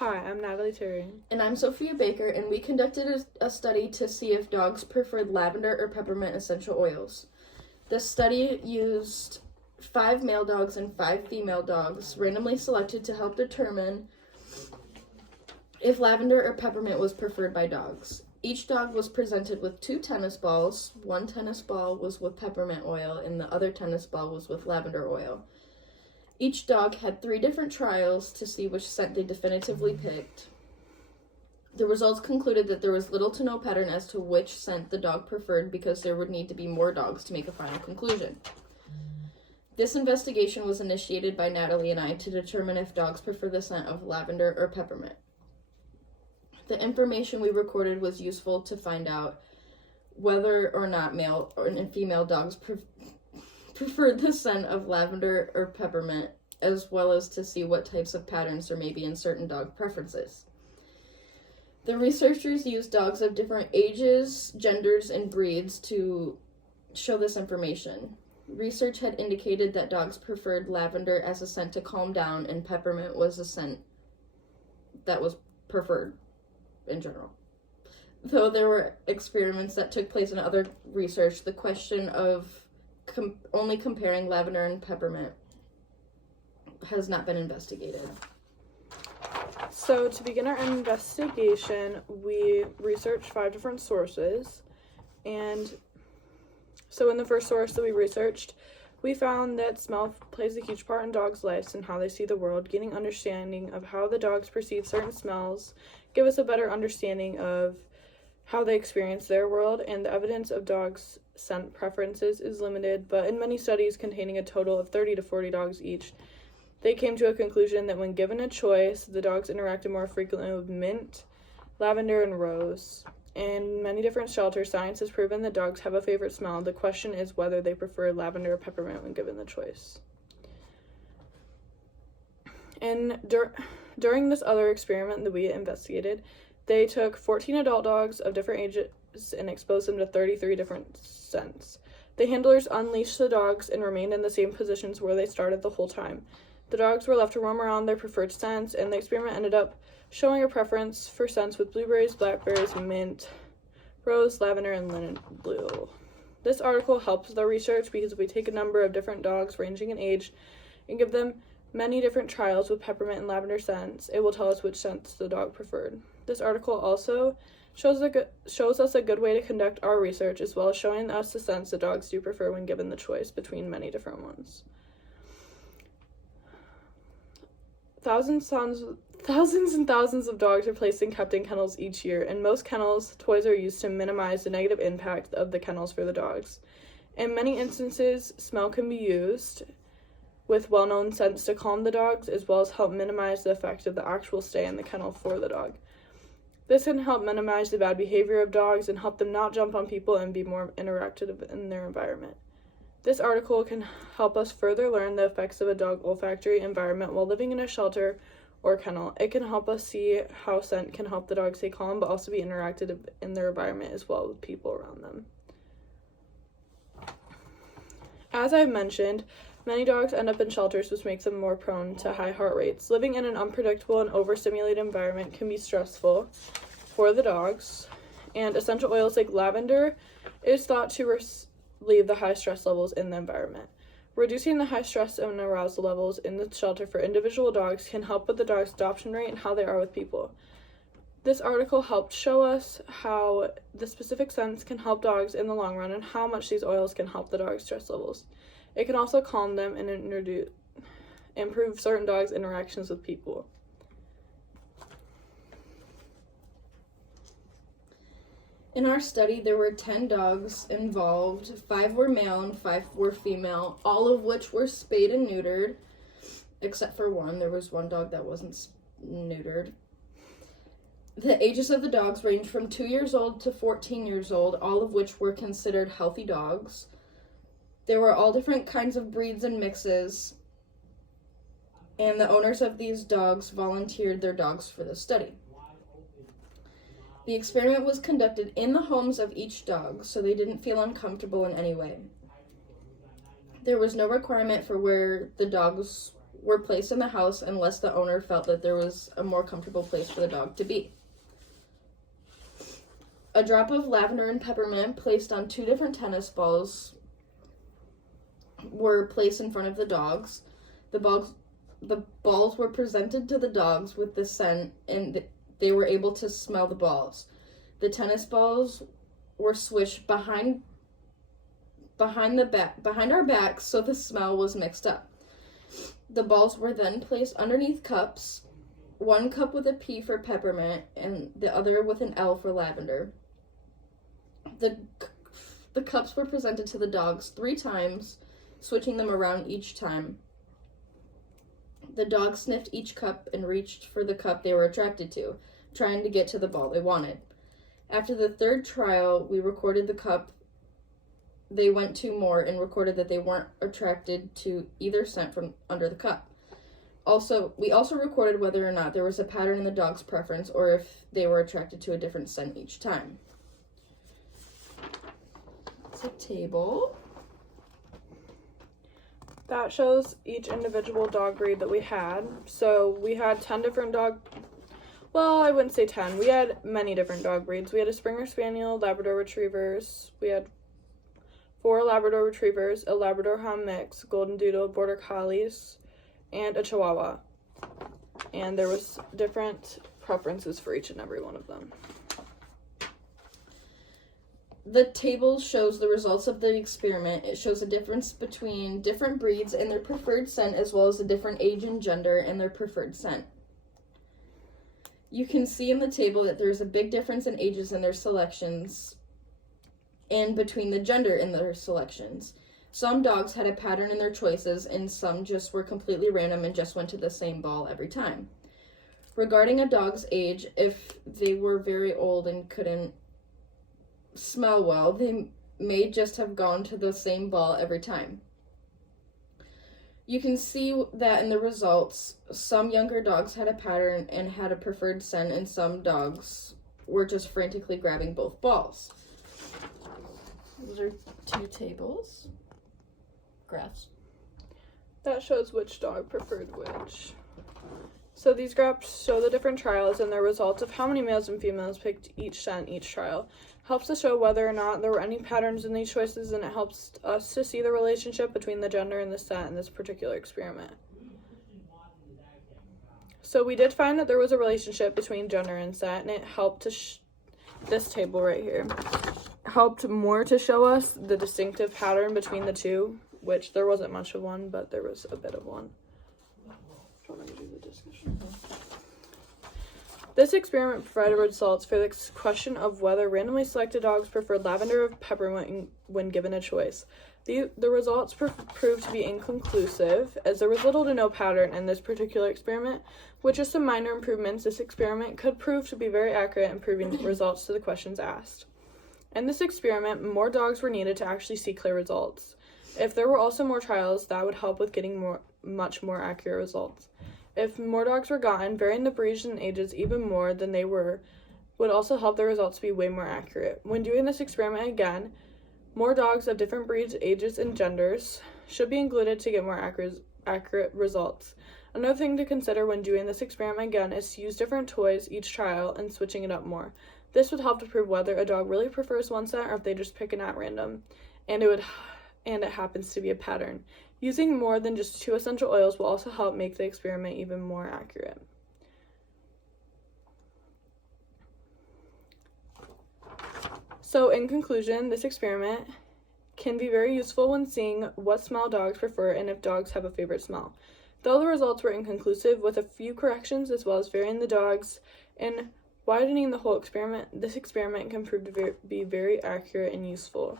Hi, I'm Natalie Terry. And I'm Sophia Baker, and we conducted a study to see if dogs preferred lavender or peppermint essential oils. This study used 5 male dogs and 5 female dogs, randomly selected to help determine if lavender or peppermint was preferred by dogs. Each dog was presented with 2 tennis balls. One tennis ball was with peppermint oil, and the other tennis ball was with lavender oil. Each dog had 3 different trials to see which scent they definitively picked. The results concluded that there was little to no pattern as to which scent the dog preferred because there would need to be more dogs to make a final conclusion. This investigation was initiated by Natalie and I to determine if dogs prefer the scent of lavender or peppermint. The information we recorded was useful to find out whether or not male and female dogs preferred the scent of lavender or peppermint, as well as to see what types of patterns there may be in certain dog preferences. The researchers used dogs of different ages, genders, and breeds to show this information. Research had indicated that dogs preferred lavender as a scent to calm down, and peppermint was a scent that was preferred in general. Though there were experiments that took place in other research, the question of only comparing lavender and peppermint has not been investigated. So to begin our investigation, we researched 5 different sources. And so in the first source that we researched, we found that smell plays a huge part in dogs' lives and how they see the world. Gaining understanding of how the dogs perceive certain smells give us a better understanding of how they experience their world, and the evidence of dogs' scent preferences is limited, but in many studies containing a total of 30 to 40 dogs each, they came to a conclusion that when given a choice, the dogs interacted more frequently with mint, lavender, and rose. In many different shelters, science has proven that dogs have a favorite smell. The question is whether they prefer lavender or peppermint when given the choice. And during this other experiment that we investigated, they took 14 adult dogs of different ages and exposed them to 33 different scents. The handlers unleashed the dogs and remained in the same positions where they started the whole time. The dogs were left to roam around their preferred scents, and the experiment ended up showing a preference for scents with blueberries, blackberries, mint, rose, lavender, and linen blue. This article helps the research because if we take a number of different dogs ranging in age and give them many different trials with peppermint and lavender scents, it will tell us which scents the dog preferred. This article also shows us a good way to conduct our research, as well as showing us the scents the dogs do prefer when given the choice between many different ones. Thousands and thousands of dogs are placed and kept in kennels each year. In most kennels, toys are used to minimize the negative impact of the kennels for the dogs. In many instances, smell can be used with well-known scents to calm the dogs, as well as help minimize the effect of the actual stay in the kennel for the dog. This can help minimize the bad behavior of dogs and help them not jump on people and be more interactive in their environment. This article can help us further learn the effects of a dog olfactory environment while living in a shelter or kennel. It can help us see how scent can help the dog stay calm, but also be interactive in their environment as well with people around them. As I've mentioned, many dogs end up in shelters, which makes them more prone to high heart rates. Living in an unpredictable and overstimulated environment can be stressful for the dogs, and essential oils like lavender is thought to relieve the high stress levels in the environment. Reducing the high stress and arousal levels in the shelter for individual dogs can help with the dog's adoption rate and how they are with people. This article helped show us how the specific scents can help dogs in the long run and how much these oils can help the dog's stress levels. It can also calm them and improve certain dogs' interactions with people. In our study, there were 10 dogs involved. 5 were male and 5 were female, all of which were spayed and neutered, except for one. There was one dog that wasn't neutered. The ages of the dogs ranged from 2 years old to 14 years old, all of which were considered healthy dogs. There were all different kinds of breeds and mixes, and the owners of these dogs volunteered their dogs for the study. The experiment was conducted in the homes of each dog, so they didn't feel uncomfortable in any way. There was no requirement for where the dogs were placed in the house unless the owner felt that there was a more comfortable place for the dog to be. A drop of lavender and peppermint placed on 2 different tennis balls were placed in front of the dogs. The balls were presented to the dogs with the scent, and they were able to smell the balls. The tennis balls were swished behind our backs, so the smell was mixed up. The balls were then placed underneath cups, 1 cup with a P for peppermint and the other with an L for lavender. The cups were presented to the dogs 3 times, switching them around each time. The dogs sniffed each cup and reached for the cup they were attracted to, trying to get to the ball they wanted. After the 3rd trial, we recorded the cup they went to more and recorded that they weren't attracted to either scent from under the cup. We also recorded whether or not there was a pattern in the dog's preference or if they were attracted to a different scent each time. It's a table. That shows each individual dog breed that we had. So we had 10 different well, I wouldn't say 10. We had many different dog breeds. We had a Springer Spaniel, Labrador Retrievers. We had 4 Labrador Retrievers, a Labrador Hound mix, Golden Doodle, Border Collies, and a Chihuahua. And there was different preferences for each and every one of them. The table shows the results of the experiment. It shows a difference between different breeds and their preferred scent, as well as a different age and gender and their preferred scent. You can see in the table that there's a big difference in ages in their selections and between the gender in their selections. Some dogs had a pattern in their choices, and some just were completely random and just went to the same ball every time. Regarding a dog's age, if they were very old and couldn't smell well, they may just have gone to the same ball every time. You can see that in the results, some younger dogs had a pattern and had a preferred scent, and some dogs were just frantically grabbing both balls. Those are 2 tables. Graphs. That shows which dog preferred which. So these graphs show the different trials and their results of how many males and females picked each scent each trial. Helps to show whether or not there were any patterns in these choices, and it helps us to see the relationship between the gender and the scent in this particular experiment. So we did find that there was a relationship between gender and scent, and it helped to this table right here helped more to show us the distinctive pattern between the two, which there wasn't much of one, but there was a bit of one. Do you want me to do the discussion? This experiment provided results for the question of whether randomly selected dogs preferred lavender or peppermint when given a choice. The results proved to be inconclusive, as there was little to no pattern in this particular experiment. With just some minor improvements, this experiment could prove to be very accurate in proving results to the questions asked. In this experiment, more dogs were needed to actually see clear results. If there were also more trials, that would help with getting much more accurate results. If more dogs were gotten, varying the breeds and ages even more than they were would also help the results to be way more accurate. When doing this experiment again, more dogs of different breeds, ages, and genders should be included to get more accurate results. Another thing to consider when doing this experiment again is to use different toys each trial and switching it up more. This would help to prove whether a dog really prefers one scent or if they just pick it at random, and it happens to be a pattern. Using more than just 2 essential oils will also help make the experiment even more accurate. So in conclusion, this experiment can be very useful when seeing what smell dogs prefer and if dogs have a favorite smell. Though the results were inconclusive, with a few corrections as well as varying the dogs and widening the whole experiment, this experiment can prove to be very accurate and useful.